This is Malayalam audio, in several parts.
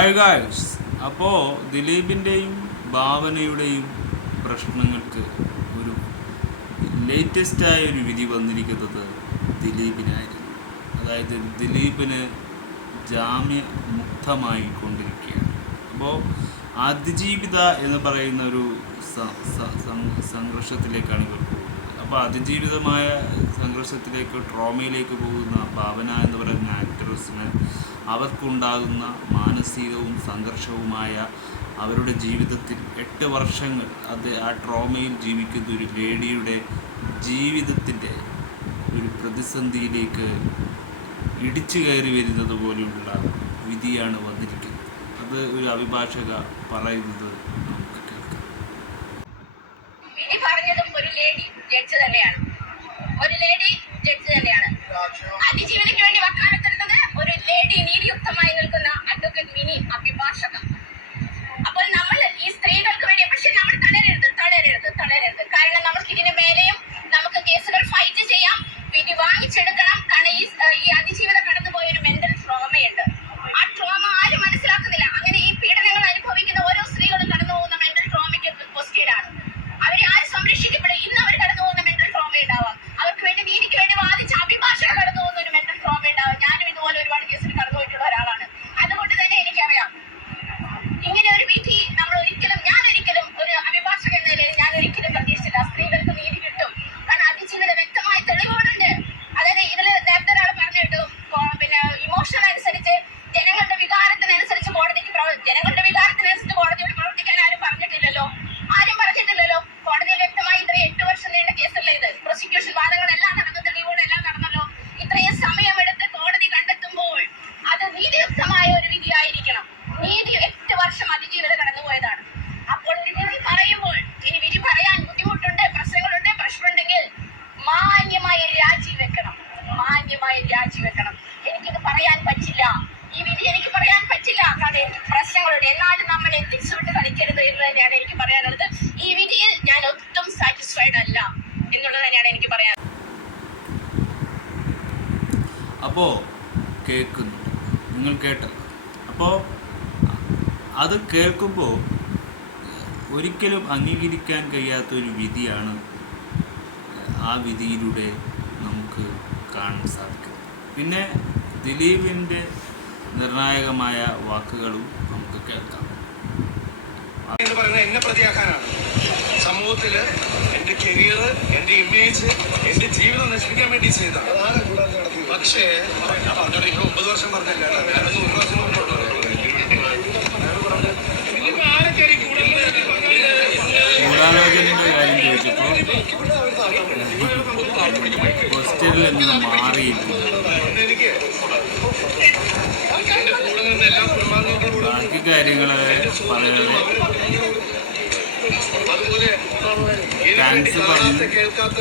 Hi guys. അപ്പോൾ ദിലീപിന്റെയും ഭാവനയുടെയും പ്രശ്നങ്ങൾക്ക് ഒരു ലേറ്റസ്റ്റായ ഒരു വിധി വന്നിരിക്കുന്നത് ദിലീപിനായിരുന്നു. അതായത് ദിലീപിന് ജാമ്യ മുക്തമായി കൊണ്ടിരിക്കുകയാണ് അപ്പോൾ അതിജീവിത എന്ന് പറയുന്ന ഒരു സംഘർഷത്തിലേക്കാണ് ഇവർ പോകുന്നത്. അപ്പോൾ അതിജീവിതമായ സംഘർഷത്തിലേക്ക് ട്രോമയിലേക്ക് പോകുന്ന ഭാവന എന്ന് പറയുന്ന ആക്ട്രസിന് അവർക്കുണ്ടാകുന്ന മാനസികവും സംഘർഷവുമായ അവരുടെ ജീവിതത്തിൽ എട്ട് വർഷങ്ങൾ അത് ആ ട്രോമയിൽ ജീവിക്കുന്ന ഒരു ലേഡിയുടെ ജീവിതത്തിന്റെ ഒരു പ്രതിസന്ധിയിലേക്ക് ഇടിച്ചു കയറി വരുന്നത് പോലെയുള്ള വിധിയാണ് വന്നിരിക്കുന്നത്. അത് ഒരു അഭിഭാഷക പറയുന്നത് നമുക്ക് കേൾക്കാം. പറഞ്ഞതും ഒരു ലേഡി ജഡ്ജ് തന്നെയാണ്. ഒരു ലേഡി ജഡ്ജ് തന്നെയാണ്. അതിജീവനയ്ക്ക് അപ്പോൾ കേൾക്കുന്നു. നിങ്ങൾ കേട്ടത്. അപ്പോൾ അത് കേൾക്കുമ്പോൾ ഒരിക്കലും അംഗീകരിക്കാൻ കഴിയാത്ത ഒരു വിധിയാണ് ആ വിധിയിലൂടെ നമുക്ക് കാണാൻ സാധിക്കും പിന്നെ ദിലീപിന്റെ നിർണായകമായ വാക്കുകളും നമുക്ക് കേൾക്കാം. എന്ന് പറയുന്നത് എന്നെ പ്രതിയാക്കാനാണ്. സമൂഹത്തിൽ എന്റെ കരിയർ എന്റെ ഇമേജ് എന്റെ ജീവിതം നശിപ്പിക്കാൻ വേണ്ടി ചെയ്തതാണ്. പക്ഷേ ഞാൻ പറഞ്ഞോളൂ നിങ്ങൾ ഒമ്പത് വർഷം പറഞ്ഞില്ല ഒരു വർഷം ഗൂഢാലോചനയുടെ കാര്യം ചോദിച്ചപ്പോൾ ക്വസ്റ്റ്യനിൽ നിന്ന് കുടുംബാംഗങ്ങളോടും ബാക്കി കാര്യങ്ങൾ പറയാതെ അതുപോലെ കേൾക്കാത്ത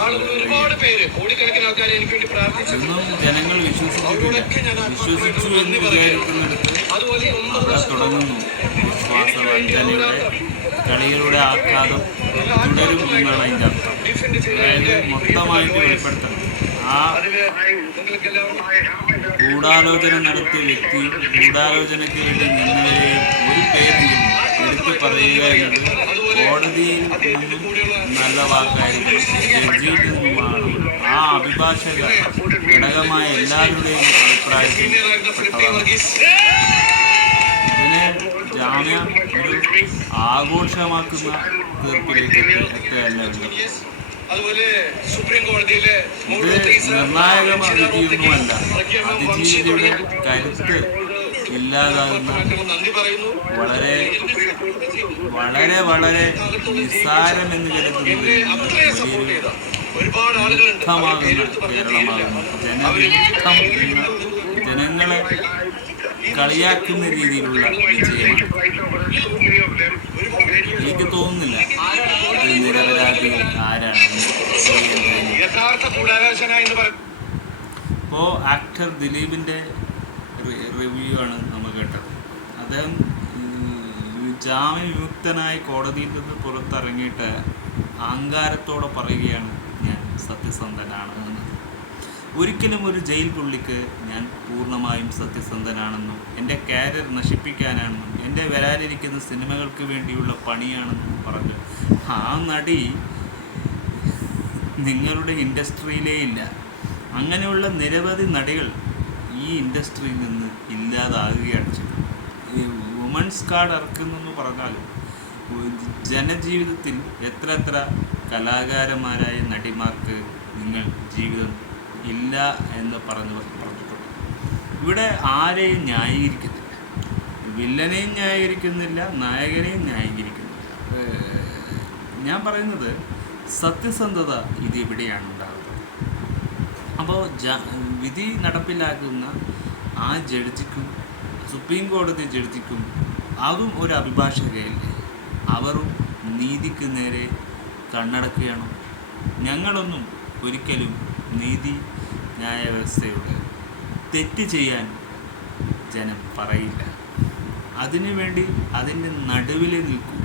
ആളുകൾ ഒരുപാട് പേര്. കോടിക്കണക്കിന് ആൾക്കാർ എനിക്ക് വേണ്ടി പ്രാർത്ഥിച്ചു ജനങ്ങൾ വിശ്വസിച്ചിട്ടില്ല വിശ്വസിച്ചു എന്ന് വിചാരിക്കുന്നിടത്ത് അതുപോലെ തുടങ്ങുന്നു. കളികളുടെ ആഘാതം തുടരും എന്നാണ് അതിന്റെ അർത്ഥം. അതായത് മൊത്തമായിട്ട് വെളിപ്പെടുത്തണം. ആ ഗൂഢാലോചന നടത്തിയ വ്യക്തി ഗൂഢാലോചനയ്ക്ക് വേണ്ടി നിന്നവരെയും ഒരു പേരെങ്കിലും എടുത്തു പറയുക കോടതിയിൽ നല്ല വാക്കായിരിക്കും ജഡ്ജിയിൽ നിന്നുമാണ് ആ അഭിഭാഷക ഘടകമായ എല്ലാവരുടെയും അഭിപ്രായത്തിൽ ഇതിനെ ജാമ്യം ഒരു ആഘോഷമാക്കുന്ന തീർപ്പിലേക്ക് അതുപോലെ സുപ്രീം കോടതിയിലെ നിർണായകമായ വിധിയൊന്നുമല്ല അതിജീവിതയുടെ കരുത്ത് ഇല്ലാതാകുന്ന. വളരെ വളരെ വളരെ നിസ്സാരമെന്ന് കരുതുന്നത് ഒരുപാട് ആളുകളുണ്ട്. കേരളമാകുന്നു ജനവിരുദ്ധം ജനങ്ങളെ കളിയാക്കുന്ന രീതിയിലുള്ള വിജയമാണ്. എനിക്ക് തോന്നുന്നില്ല നിരപരാധി ആരാണ്. അപ്പോൾ യഥാർത്ഥ എന്ന് പറയുന്നത് ഇപ്പോൾ ആക്ടർ ദിലീപിന്റെ റിവ്യൂ ആണ് നമ്മൾ കേട്ടത്. അദ്ദേഹം ജാമ്യ വിമുക്തനായി കോടതിയിൽ നിന്ന് പുറത്തിറങ്ങിയിട്ട് അഹങ്കാരത്തോടെ പറയുകയാണ് ഞാൻ സത്യസന്ധനാണ് എന്ന്. ഒരിക്കലും ഒരു ജയിൽ പുള്ളിക്ക് ഞാൻ പൂർണമായും സത്യസന്ധനാണെന്നും എന്റെ കാരിയർ നശിപ്പിക്കാനാണെന്നും എന്റെ വരാനിരിക്കുന്ന സിനിമകൾക്ക് വേണ്ടിയുള്ള പണിയാണെന്നും പറഞ്ഞു ആ നടി നിങ്ങളുടെ ഇൻഡസ്ട്രിയിലേ ഇല്ല. അങ്ങനെയുള്ള നിരവധി നടികൾ ഇൻഡസ്ട്രിയിൽ നിന്ന് ഇല്ലാതാകുകയാണ് ചെയ്തത്. ഈ വുമൺസ് കാർഡ് ഇറക്കുന്നെന്ന് പറഞ്ഞാലും ജനജീവിതത്തിൽ എത്ര എത്ര കലാകാരന്മാരായ നടിമാർക്ക് നിങ്ങൾ ജീവിതം ഇല്ല എന്ന് പറഞ്ഞു പറഞ്ഞിട്ടുണ്ട്. ഇവിടെ ആരെയും ന്യായീകരിക്കുന്നില്ല. വില്ലനെയും ന്യായീകരിക്കുന്നില്ല നായകനെയും ന്യായീകരിക്കുന്നില്ല. ഞാൻ പറയുന്നത് സത്യസന്ധത ഇത് എവിടെയാണ് ഉണ്ടാകുന്നത് അപ്പോൾ വിധി നടപ്പിലാക്കുന്ന ആ ജഡ്ജിക്കും സുപ്രീം കോടതി ജഡ്ജിക്കും അതും ഒരു അഭിഭാഷകയല്ലേ അവരും നീതിക്ക് നേരെ കണ്ണടക്കുകയാണ്. ഞങ്ങളൊന്നും ഒരിക്കലും നീതി ന്യായ വ്യവസ്ഥയുടെ തെറ്റ് ചെയ്യാൻ ജനം പറയില്ല. അതിനുവേണ്ടി അതിന്റെ നടുവിൽ നിൽക്കും.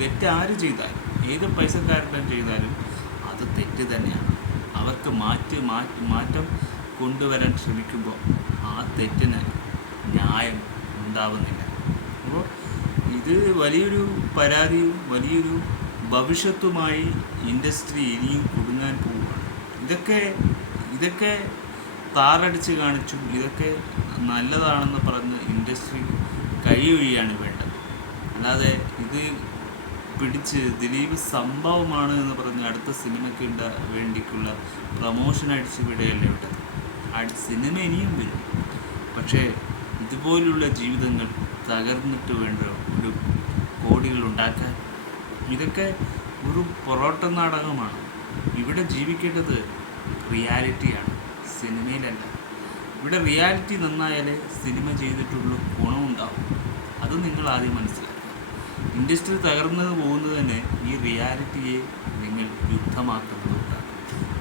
തെറ്റ് ആര് ചെയ്താലും ഏത് പൈസക്കാരുടെ ചെയ്താലും അത് തെറ്റ് തന്നെയാണ്. അവർക്ക് മാറ്റി മാറ്റി മാറ്റം കൊണ്ടുവരാൻ ശ്രമിക്കുമ്പോൾ ആ തെറ്റിന് ന്യായം ഉണ്ടാവുന്നില്ല. അപ്പോൾ ഇത് വലിയൊരു പരാതിയും വലിയൊരു ഭവിഷ്യത്തുമായി ഇൻഡസ്ട്രി ഇനിയും കുടുങ്ങാൻ പോവുകയാണ്. ഇതൊക്കെ ഇതൊക്കെ താറടിച്ച് കാണിച്ചും ഇതൊക്കെ നല്ലതാണെന്ന് പറഞ്ഞ് ഇൻഡസ്ട്രി കഴിയുകയാണ് വേണ്ടത്. അല്ലാതെ ഇത് പിടിച്ച് ദിലീപ് സംഭവമാണ് എന്ന് പറഞ്ഞ് അടുത്ത സിനിമയ്ക്ക് വേണ്ടിക്കുള്ള പ്രമോഷൻ അടിച്ച് വിടുകയല്ലേ വിട്ടത് അടി സിനിമ ഇനിയും വരും. പക്ഷേ ഇതുപോലുള്ള ജീവിതങ്ങൾ തകർന്നിട്ട് വേണ്ട ഒരു കോടികൾ ഉണ്ടാക്കാൻ ഇതൊക്കെ ഒരു പൊറോട്ട നാടകമാണ്. ഇവിടെ ജീവിക്കേണ്ടത് റിയാലിറ്റിയാണ് സിനിമയിലല്ല. ഇവിടെ റിയാലിറ്റി നന്നായാലേ സിനിമ ചെയ്തിട്ടുള്ള ഗുണമുണ്ടാവും. അത് നിങ്ങൾ ആദ്യം മനസ്സിലാക്കുക ഇൻഡസ്ട്രി തകർന്നു പോകുന്നത് തന്നെ ഈ റിയാലിറ്റിയെ നിങ്ങൾ യുദ്ധമാക്കുന്നതുകൊണ്ടാണ്.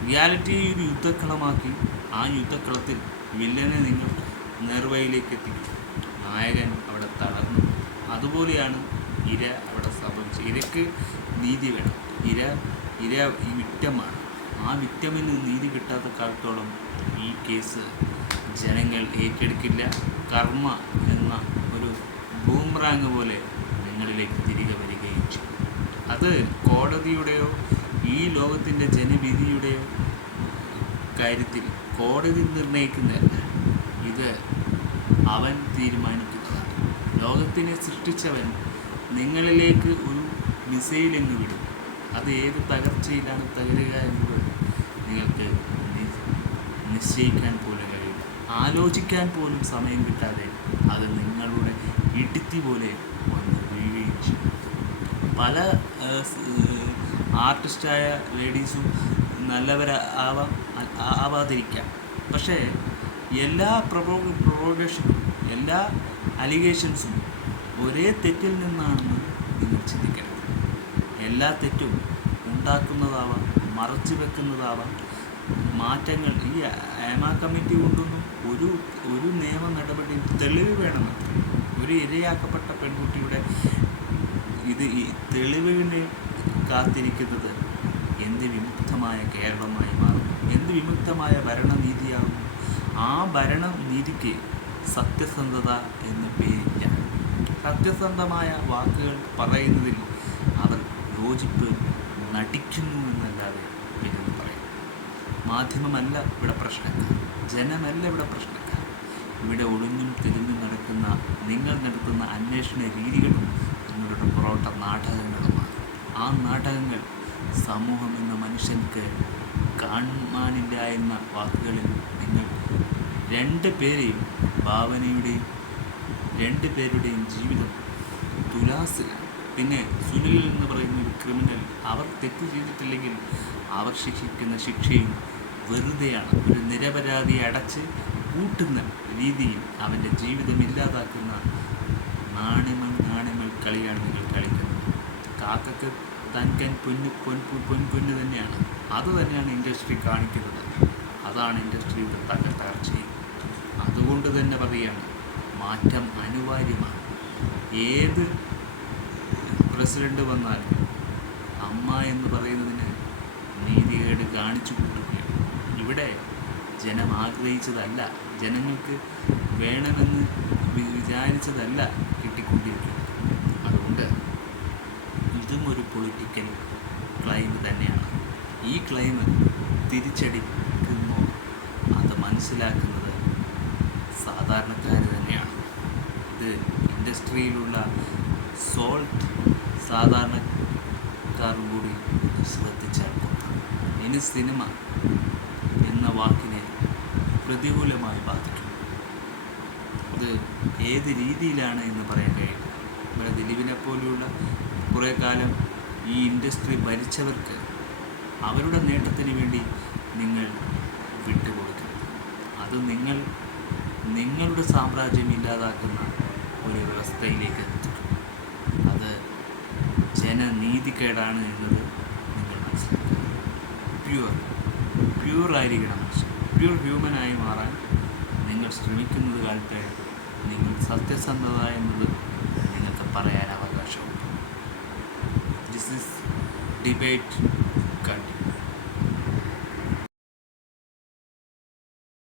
റിയാലിറ്റിയെ ഒരു യുദ്ധക്കളമാക്കി ആ യുദ്ധക്കളത്തിൽ വില്ലനെ നിങ്ങൾ നേർവഴിയിലേക്ക് എത്തിക്കും. നായകൻ അവിടെ തളർന്നു. അതുപോലെയാണ് ഇര അവിടെ സംഭവിച്ചത് ഇരയ്ക്ക് നീതി വേണം. ഇര ഇര ഈ വിറ്റമാണ്. ആ വിറ്റമിന് നീതി കിട്ടാത്ത കാലത്തോളം ഈ കേസ് ജനങ്ങൾ ഏറ്റെടുക്കില്ല. കർമ്മ എന്ന ഒരു ബൂംറാങ് പോലെ നിങ്ങളിലേക്ക് തിരികെ വരികയും ചെയ്യും അത് കോടതിയുടെയോ ഈ ലോകത്തിന്റെ ജനവിധിയുടെയോ കാര്യത്തിൽ കോടതി നിർണയിക്കുന്നതല്ല ഇത് അവൻ തീരുമാനിക്കുന്നതാണ്. ലോകത്തിനെ സൃഷ്ടിച്ചവൻ നിങ്ങളിലേക്ക് ഒരു മിസൈൽ എന്ന് വിടും? അത് ഏത് തകർച്ചയിലാണ് തകരുക എന്നത് നിങ്ങൾക്ക് നിശ്ചയിക്കാൻ പോലും കഴിയില്ല. ആലോചിക്കാൻ പോലും സമയം കിട്ടാതെ അത് നിങ്ങളുടെ ഇടുത്തി പോലെ പല ആർട്ടിസ്റ്റായ ലേഡീസും നല്ലവരാവാം ആവാതിരിക്കാം. പക്ഷേ എല്ലാ പ്രൊവോ പ്രൊവോക്കേഷനും എല്ലാ അലിഗേഷൻസും ഒരേ തെറ്റിൽ നിന്നാണെന്ന് നിങ്ങൾ ചിന്തിക്കരുത്. എല്ലാ തെറ്റും ഉണ്ടാക്കുന്നതാവാം മറച്ചു വെക്കുന്നതാവാം. മാറ്റങ്ങൾ ഈ ഏമ കമ്മിറ്റി കൊണ്ടൊന്നും ഒരു ഒരു നിയമ നടപടി തെളിവ് വേണമെന്ന് ഒരു ഇരയാക്കപ്പെട്ട പെൺകുട്ടിയുടെ ഇത് ഈ തെളിവിനെ കാത്തിരിക്കുന്നത് എന്ത് വിമുക്തമായ കേരളമായി മാറും? എന്ത് വിമുക്തമായ ഭരണനീതിയാകും? ആ ഭരണനീതിക്ക് സത്യസന്ധത എന്ന് പേരില്ല സത്യസന്ധമായ വാക്കുകൾ പറയുന്നതിൽ അവർ യോജിപ്പ് നടിക്കുന്നു എന്നല്ലാതെ പിന്നെ പറയും മാധ്യമമല്ല ഇവിടെ പ്രശ്നക്കാർ ജനമല്ല ഇവിടെ പ്രശ്നക്കാർ. ഇവിടെ ഒളിഞ്ഞും തിരിഞ്ഞും നടക്കുന്ന നിങ്ങൾ നടത്തുന്ന അന്വേഷണ രീതികളും പൊറോട്ട നാടകങ്ങളുമാണ് ആ നാടകങ്ങൾ സമൂഹം എന്ന മനുഷ്യർക്ക് കാണാനില്ല എന്ന വാക്കുകളിൽ നിങ്ങൾ രണ്ട് പേരെയും ഭാവനയുടെയും രണ്ട് പേരുടെയും ജീവിതം തുലാസിലാണ്. പിന്നെ സുനിൽ എന്ന് പറയുന്ന ഒരു ക്രിമിനൽ അവർ തെറ്റ് ചെയ്തിട്ടില്ലെങ്കിൽ അവർ ശിക്ഷിക്കുന്ന ശിക്ഷയും വെറുതെയാണ്. ഒരു നിരപരാധിയെ അടച്ച് കൂട്ടുന്ന രീതിയിൽ അവന്റെ ജീവിതം ഇല്ലാതാക്കുന്ന നാണ്യമൽ നാണ്യമൽ കളിയാണ് നിങ്ങൾ കളിക്കുന്നത്. കാക്കക്ക് തൻകൻ പൊന്ന് പൊൻ പൊൻ പൊന്ന് തന്നെയാണ്. അത് തന്നെയാണ് ഇൻഡസ്ട്രി കാണിക്കുന്നത്. അതാണ് ഇൻഡസ്ട്രിയുടെ തക തകർച്ചയും. അതുകൊണ്ട് തന്നെ പറയുകയാണ് മാറ്റം അനിവാര്യമാണ്. ഏത് പ്രസിഡന്റ് വന്നാലും അമ്മ എന്ന് പറയുന്നതിന് നീതികേട് കാണിച്ചു കൊടുക്കുകയാണ്. ഇവിടെ ജനം ആഗ്രഹിച്ചതല്ല ജനങ്ങൾക്ക് വേണമെന്ന് വിചാരിച്ചതല്ല കിട്ടിക്കൊണ്ടിരിക്കുന്നത്. അതുകൊണ്ട് ഇതും ഒരു പൊളിറ്റിക്കൽ ക്ലൈം തന്നെയാണ്. ഈ ക്ലൈം തിരിച്ചടിക്കുന്നു അത് മനസ്സിലാക്കുന്നത് സാധാരണക്കാർ തന്നെയാണ്. ഇത് ഇൻഡസ്ട്രിയിലുള്ള സോൾട്ട് സാധാരണക്കാരും കൂടി ശ്രദ്ധിച്ചാൽ ഇനി സിനിമ എന്ന വാക്കിനെ പ്രതികൂലമായി ബാധിക്കും. അത് ഏത് രീതിയിലാണ് എന്ന് പറയാൻ കഴിയില്ല. ഇവിടെ ദിലീപിനെ പോലെയുള്ള കുറേ കാലം ഈ ഇൻഡസ്ട്രി ഭരിച്ചവർക്ക് അവരുടെ നേട്ടത്തിന് വേണ്ടി നിങ്ങൾ വിട്ടുകൊടുക്കരുത്. അത് നിങ്ങൾ നിങ്ങളുടെ സാമ്രാജ്യം ഇല്ലാതാക്കുന്ന ഒരു വ്യവസ്ഥയിലേക്ക് എത്തിക്കും. അത് ജനനീതിക്കേടാണ് എന്നത് നിങ്ങൾ മനസ്സിലാക്കുക പ്യുവർ പ്യുവർ പ്യൂർ ഹ്യൂമനായി മാറാൻ നിങ്ങൾ ശ്രമിക്കുന്നത് കാലത്തെ നിങ്ങൾ സത്യസന്ധത എന്നത് നിങ്ങൾക്ക് പറയാൻ അവകാശമുണ്ട്. This is debate continue